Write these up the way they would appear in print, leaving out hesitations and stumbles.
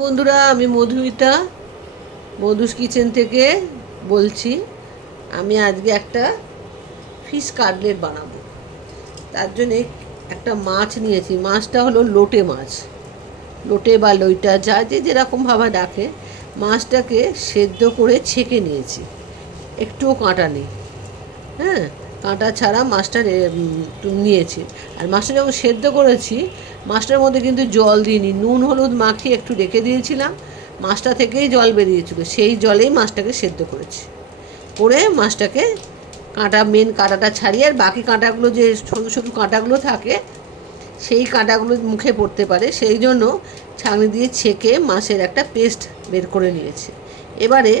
বন্ধুরা, আমি মধুমিতা মধুস কিচেন থেকে বলছি। আমি আজকে একটা ফিশ কাটলেট বানাবো। তার জন্যে একটা মাছ নিয়েছি। মাছটা হলো লোটে মাছ, লোটে বা লইটা, যা যে যেরকমভাবে ডাকে। মাছটাকে সেদ্ধ করে ছেঁকে নিয়েছি, একটুও কাঁটা নেই। হ্যাঁ, কাঁটা ছাড়া মাছটা নিয়েছি। আর মাছটা যখন সেদ্ধ করেছি, মাছটার মধ্যে কিন্তু জল দিইনি, নুন হলুদ মাখিয়ে একটু রেখে দিয়েছিলাম। মাছটা থেকেই জল বেরিয়েছিল, সেই জলেই মাছটাকে সেদ্ধ করেছি। করে মাছটাকে মেন কাঁটাটা ছাড়িয়ে, আর বাকি কাঁটাগুলো যে সরু সরু কাঁটাগুলো থাকে, সেই কাঁটাগুলো মুখে পড়তে পারে, সেই জন্য ছাঁকনি দিয়ে ছেঁকে মাছের একটা পেস্ট বের করে নিয়েছি। এবারে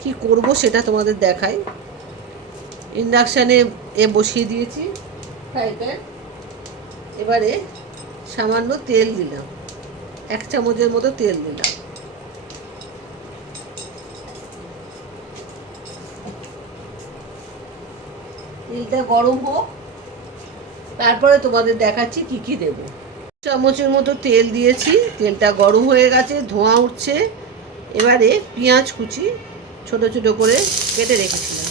কি করব সেটা তোমাদের দেখাই। ইন্ডাকশানে বসিয়ে দিয়েছি ফ্রাই প্যান। এবারে সামান্য তেল দিলাম, 1 চামচের মতো তেল দিলাম। তেলটা গরম হোক, তারপরে তোমাদের দেখাচ্ছি কি কি দেব। চামচের মতো তেল দিয়েছি, তেলটা গরম হয়ে গেছে, ধোঁয়া উঠছে। এবারে পেঁয়াজ কুচি ছোট ছোট করে কেটে রেখেছিলাম,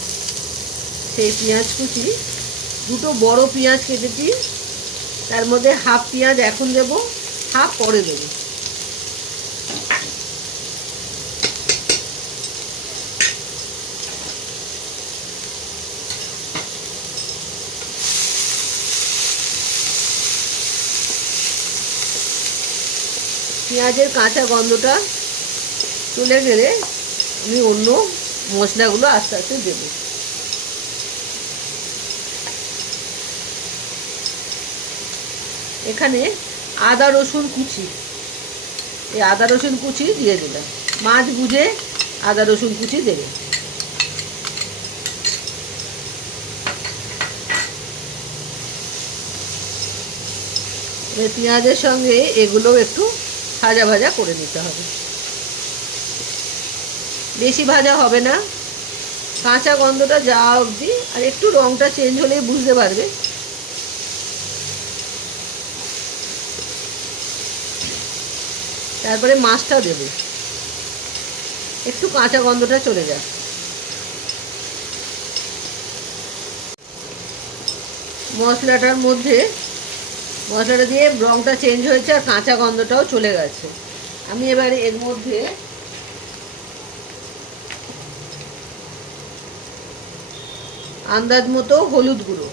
সেই পেঁয়াজ কুচি, দুটো বড় পেঁয়াজ কেটেছি। তার মধ্যে হাফ পেঁয়াজ এখন দেব, হাফ পরে দেব। পেঁয়াজের কাঁচা গন্ধটা চলে গেলে আমি অন্য মশলাগুলো আস্তে আস্তে দেব। এখানে আদা রসুন কুচি, এই আদা রসুন কুচি দিয়ে দিলাম। মাছ বুঝে আদা রসুন কুচি দেবে। পেঁয়াজের সঙ্গে এগুলো একটু ভাজা ভাজা করে নিতে হবে। বেশি ভাজা হবে না, কাঁচা গন্ধটা যাওয়া অবধি। আর একটু রঙটা চেঞ্জ হলেই বুঝতে পারবে। তারপরে মাছটা দেবে, একটু কাঁচা গন্ধটা চলে যায়। মশলাটার মধ্যে মশলাটা দিয়ে রঙটা চেঞ্জ হয়েছে, আর কাঁচা গন্ধটাও চলে গেছে। আমি এবারে এর মধ্যে আন্দাজ মতো হলুদ গুঁড়ো,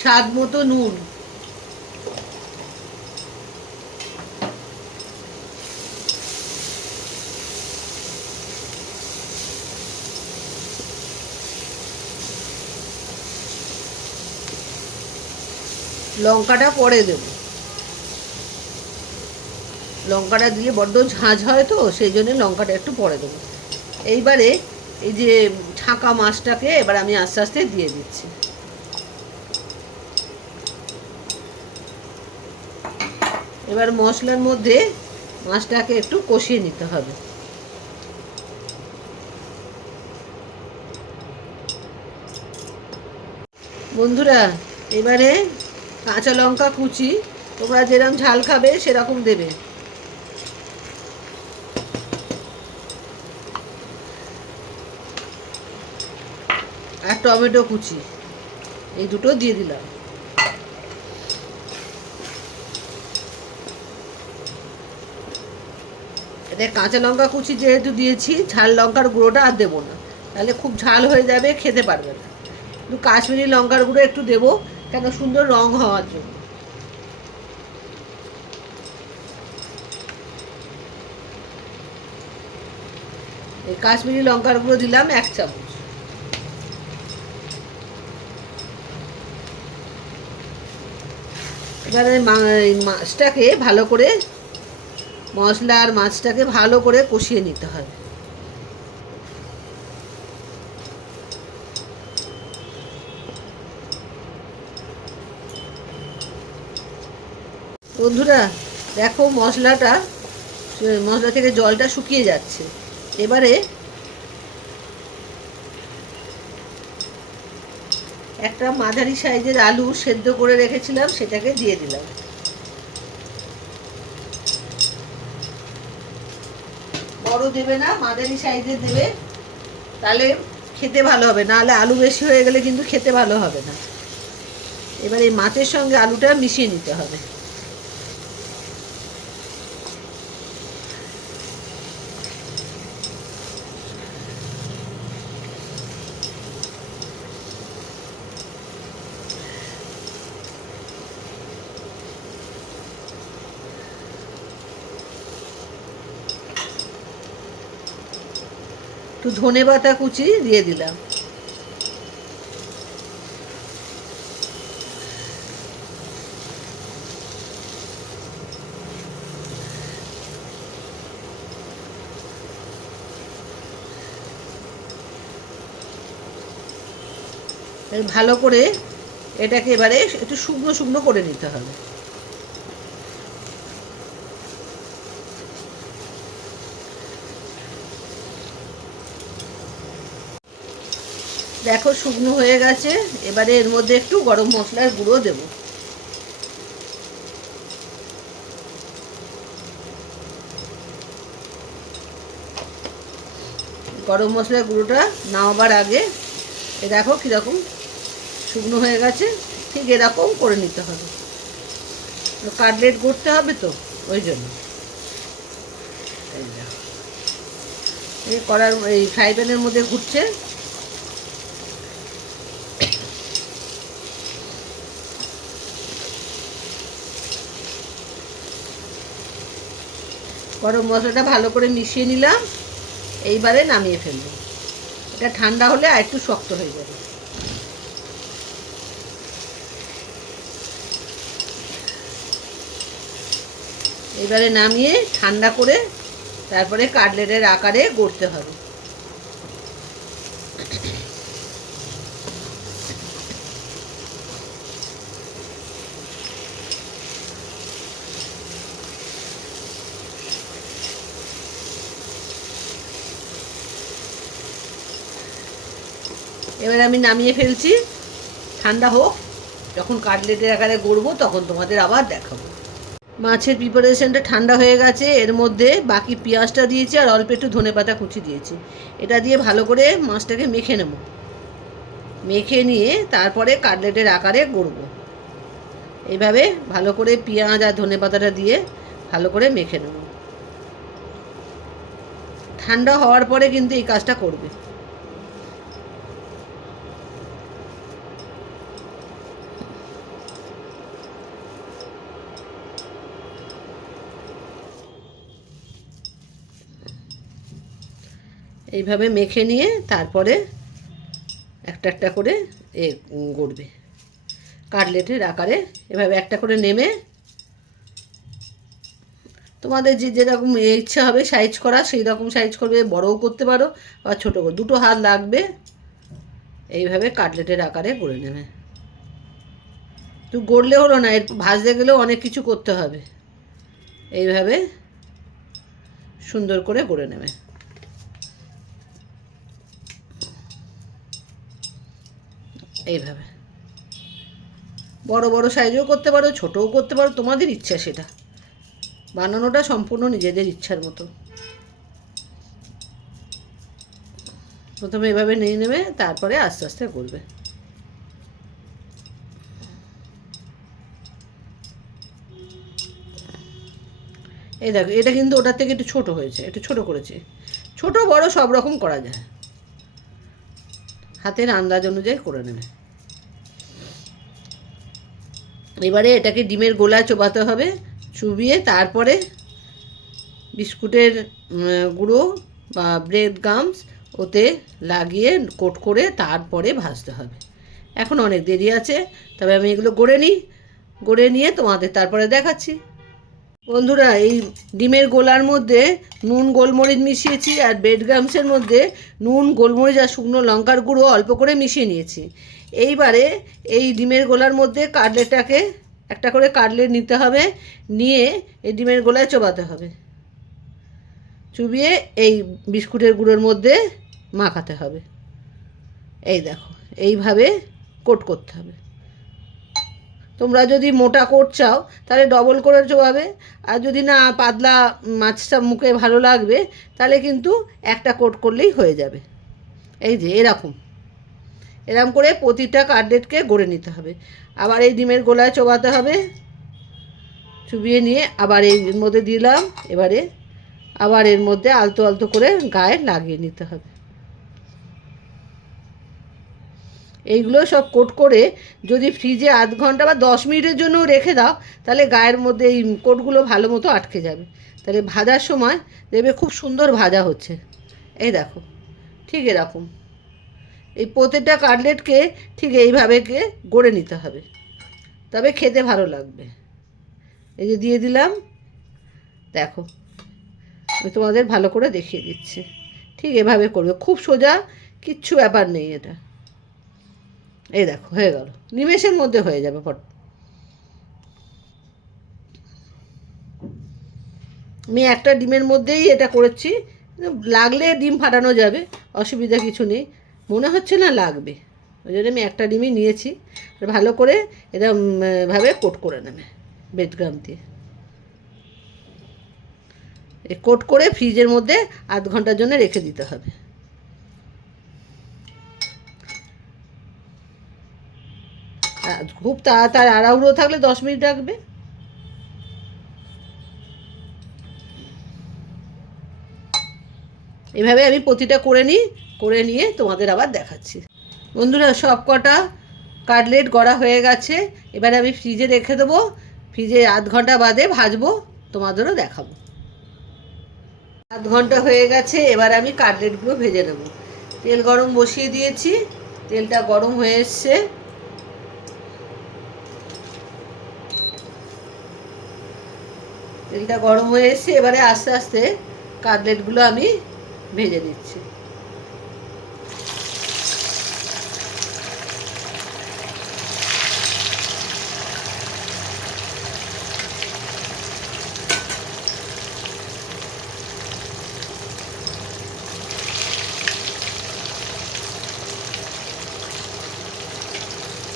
স্বাদ মতো নুন, লঙ্কাটা পরে দেব। লঙ্কাটা দিলে বড্ড ঝাঁঝ হয়, তো সেই জন্য লঙ্কাটা একটু পরে দেবো। এইবারে এই যে ঢাকা মাছটাকে এবার আমি আস্তে আস্তে দিয়ে দিচ্ছি। এবার মশলার মধ্যে মাছটাকে একটু কষিয়ে নিতে হবে। বন্ধুরা, এবারে কাঁচা লঙ্কা কুচি, তোমরা যেরকম ঝাল খাবে সেরকম দেবে। আর টমেটো কুচি, এই দুটো দিয়ে দিলাম। এটা কাঁচা লঙ্কা কুচি যেহেতু দিয়েছি, ঝাল লঙ্কার গুঁড়োটা আর দেবো না, তাহলে খুব ঝাল হয়ে যাবে, খেতে পারবে না। একটু কাশ্মীরি লঙ্কার গুঁড়ো একটু দেবো, কেন সুন্দর রং হওয়ার জন্য। এই কাশ্মীরি লঙ্কার গুঁড়ো দিলাম 1 চামচ। এবারে মাছটাকে ভালো করে, মশলা আর মাছটাকে ভালো করে কষিয়ে নিতে হবে। বন্ধুরা দেখো, মশলা থেকে জলটা শুকিয়ে যাচ্ছে। এবারে একটা মাঝারি সাইজের আলু সেদ্ধ করে রেখেছিলাম, সেটাকে দিয়ে দিলাম। বড় দেবে না, মাঝারি সাইজের দেবে, তাহলে খেতে ভালো হবে। নাহলে আলু বেশি হয়ে গেলে কিন্তু খেতে ভালো হবে না। এবার এই মাছের সঙ্গে আলুটা মিশিয়ে নিতে হবে। একটু ধনেপাতা কুচি দিয়ে দিলাম। ভালো করে এটাকে এবারে একটু শুকনো শুকনো করে নিতে হবে। দেখো শুকনো হয়ে গেছে। এবারে এর মধ্যে একটু গরম মশলার গুঁড়ো দেব। গরম মশলার গুঁড়োটা নামাবার আগে দেখো কীরকম শুকনো হয়ে গেছে। ঠিক এরকম করে নিতে হবে, কাটলেট করতে হবে তো, ওই জন্য। এই কড়ার এই ফ্রাই প্যানের মধ্যে ঘুরছে। গরম মশলাটা ভালো করে মিশিয়ে নিলাম। এইবারে নামিয়ে ফেলবো। এটা ঠান্ডা হলে আর একটু শক্ত হয়ে যাবে। এবারে নামিয়ে ঠান্ডা করে তারপরে কাটলেটের আকারে গড়তে হবে। এবার আমি নামিয়ে ফেলছি। ঠান্ডা হোক, যখন কাটলেটের আকারে গড়বো তখন তোমাদের আবার দেখাবো। মাছের প্রিপারেশনটা ঠান্ডা হয়ে গেছে। এর মধ্যে বাকি পেঁয়াজটা দিয়েছি আর অল্প একটু ধনেপাতা কুচি দিয়েছি। এটা দিয়ে ভালো করে মাছটাকে মেখে নেব। মেখে নিয়ে তারপরে কাটলেটের আকারে গড়বো। এইভাবে ভালো করে পেঁয়াজ আর ধনেপাতাটা দিয়ে ভালো করে মেখে নেব। ঠান্ডা হওয়ার পরে কিন্তু এই কাজটা করবে। এইভাবে মেখে নিয়ে তারপরে একটা একটা করে গড়বে কাটলেটের আকারে। এভাবে একটা করে নেমে তোমাদের যেরকম ইচ্ছা হবে সাইজ করা সেই রকম সাইজ করবে। বড়ও করতে পারো বা ছোটো, দুটো হাত লাগবে। এইভাবে কাটলেটের আকারে গড়ে নেবে। তো গড়লে হলো না, এর ভাজতে গেলেও অনেক কিছু করতে হবে। এইভাবে সুন্দর করে গড়ে নেবে। এইভাবে বড় বড় সাইজও করতে পারো, ছোটও করতে পারো, তোমাদের ইচ্ছা। সেটা বানানোটা সম্পূর্ণ নিজেদের ইচ্ছার মতো। প্রথমে এভাবে নিয়ে নেবে, তারপরে আস্তে আস্তে করবে। এই দেখো, এটা কিন্তু ওটার থেকে একটু ছোট হয়েছে, একটু ছোট করেছে। ছোট বড় সব রকম করা যায়, হাতের আন্দাজ অনুযায়ী করে নেবে। এবারে এটাকে ডিমের গোলা চোবাতে হবে। চুবিয়ে তারপরে বিস্কুটের গুঁড়ো বা ব্রেড গামস ওতে লাগিয়ে কোট করে তারপরে ভাজতে হবে। এখন অনেক দেরি আছে, তবে আমি এগুলো গড়ে নিই। গড়ে নিয়ে তোমাদের তারপরে দেখাচ্ছি। বন্ধুরা, এই ডিমের গোলার মধ্যে নুন গোলমরিচ মিশিয়েছি, আর ব্রেড গামসের মধ্যে নুন গোলমরিচ আর শুকনো লঙ্কার গুঁড়ো অল্প করে মিশিয়ে নিয়েছি। এইবারে এই ডিমের গোলার মধ্যে কাটলেটটাকে একটা করে কাটলেট নিতে হবে। নিয়ে এই ডিমের গোলায় চোবাতে হবে। চুবিয়ে এই বিস্কুটের গুঁড়োর মধ্যে মাখাতে হবে। এই দেখো, এইভাবে কোট করতে হবে। তোমরা যদি মোটা কোট চাও তাহলে ডবল করে চোবাবে, আর যদি না পাতলা মাছটা মুখে ভালো লাগবে তাহলে কিন্তু একটা কোট করলেই হয়ে যাবে। এই যে এরকম এরকম করে প্রতিটা কাটলেটকে গড়ে নিতে হবে। আবার এই ডিমের গোলায় চোবাতে হবে, চুবিয়ে নিয়ে আবার এর মধ্যে দিলাম। এবারে আবার এর মধ্যে আলতো আলতো করে গায়ে লাগিয়ে নিতে হবে। এইগুলো সব কোট করে যদি ফ্রিজে আধ ঘন্টা বা 10 মিনিটের জন্য রেখে দাও তাহলে গায়ের মধ্যে এই কোটগুলো ভালো মতো আটকে যাবে। তাহলে ভাজার সময় দেখবে খুব সুন্দর ভাজা হচ্ছে। এই দেখো ঠিক এরকম এই প্রত্যেকটা কাটলেটকে ঠিক এইভাবে গড়ে নিতে হবে, তবে খেতে ভালো লাগবে। এই যে দিয়ে দিলাম, দেখো আমি তোমাদের ভালো করে দেখিয়ে দিচ্ছি। ঠিক এভাবে করবে, খুব সোজা, কিচ্ছু ব্যাপার নেই এটা। এই দেখো হয়ে গেল, নিমেষের মধ্যে হয়ে যাবে। আমি একটা ডিমের মধ্যেই এটা করেছি, লাগলে ডিম ফাটানো যাবে, অসুবিধা কিছু নেই। মনে হচ্ছে না লাগবে, ওই জন্য আমি একটা ডিমই নিয়েছি। ভালো করে এরকম ভাবে কোট করে নেবে ব্রেডক্রাম্ব দিয়ে। কোট করে ফ্রিজের মধ্যে আধ ঘন্টার জন্য রেখে দিতে হবে। খুব তাড়াতাড়ি আড়াহুড়ো থাকলে 10 মিনিট রাখবে। এভাবে আমি প্রতিটা করে নিয়ে তোমাদের আবার দেখাচ্ছি। বন্ধুরা সব কটা কাটলেট গড়া হয়ে গেছে, এবারে আমি ফ্রিজে রেখে দেবো। ফ্রিজে আধ ঘন্টা বাদে ভাজবো, তোমাদেরও দেখাবো। আধ ঘন্টা হয়ে গেছে, এবার আমি কাটলেটগুলো ভেজে নেব। তেল গরম বসিয়ে দিয়েছি, তেলটা গরম হয়ে এসছে। তেলটা গরম হয়ে এসছে, এবারে আস্তে আস্তে কাটলেটগুলো আমি ভেজে নিচ্ছি।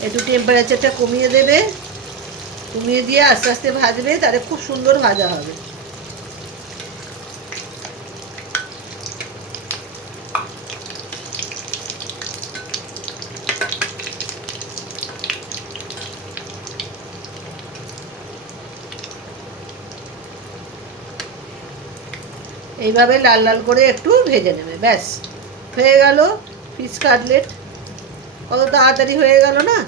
একটু টেম্পারেচারটা কমিয়ে দেবে, কমিয়ে দিয়ে আস্তে আস্তে ভাজবে, তাহলে খুব সুন্দর ভাজা হবে। এইভাবে লাল লাল করে একটু ভেজে নেবে, ব্যাস হয়ে গেল ফিশ কাটলেট। কত তাড়াতাড়ি হয়ে গেল না,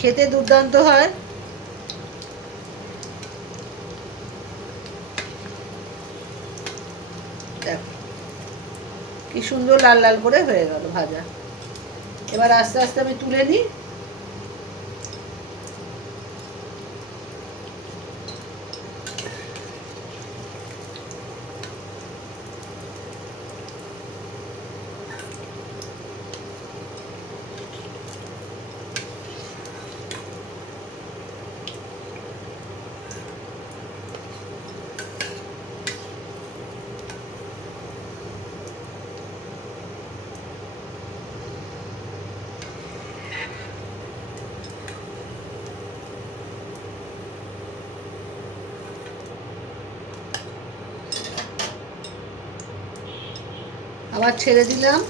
খেতে দুর্দান্ত হয়। দেখো কি সুন্দর লাল লাল করে হয়ে গেল ভাজা। এবার আস্তে আস্তে আমি তুলে নিই। আবার ছেড়ে দিলাম।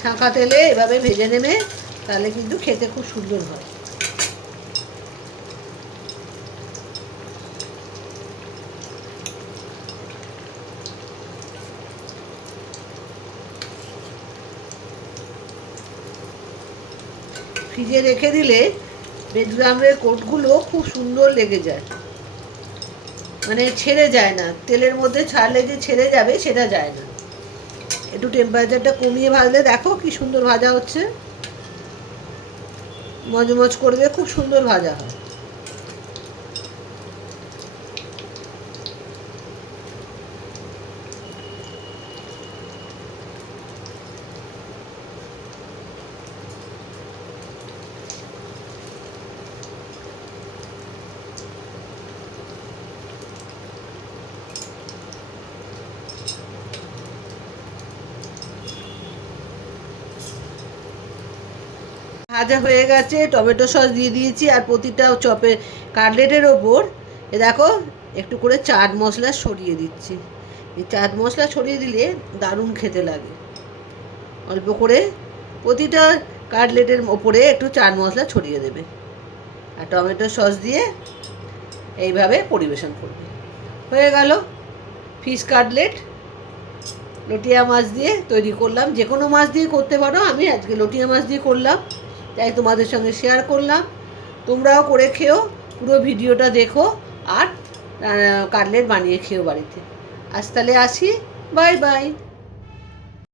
ছাঁকা তেলে এভাবে ভেজে নেবে, তাহলে কিন্তু খেতে খুব সুন্দর হয়। ফ্রিজে রেখে দিলে ব্রেডক্রাম্বের কোটগুলো খুব সুন্দর লেগে যায়, মানে ছেড়ে যায় না। তেলের মধ্যে ছাড়লে যে ছেড়ে যাবে সেটা যায় না। একটু টেম্পারেচারটা কমিয়ে ভাজলে দেখো কি সুন্দর ভাজা হচ্ছে, মজমজ করবে, খুব সুন্দর ভাজা হয়। ভাজা হয়ে গেছে, টমেটো সস দিয়ে দিয়েছি, আর প্রতিটা চপে কাটলেটের ওপর দেখো একটু করে চাট মশলা ছড়িয়ে দিচ্ছি। এই চাট মশলা ছড়িয়ে দিলে দারুণ খেতে লাগে। অল্প করে প্রতিটা কাটলেটের ওপরে একটু চাট মশলা ছড়িয়ে দেবে, আর টমেটো সস দিয়ে এইভাবে পরিবেশন করবে। হয়ে গেল ফিশ কাটলেট। লটিয়া মাছ দিয়ে তৈরি করলাম, যে কোনো মাছ দিয়ে করতে পারো, আমি আজকে লটিয়া মাছ দিয়ে করলাম, তাই তোমাদের সঙ্গে শেয়ার করলাম। তোমরাও করে খেও, পুরো ভিডিওটা দেখো, আর কাটলেট বানিয়ে খেও বাড়িতে। আজ তাহলে আসি, বাই বাই।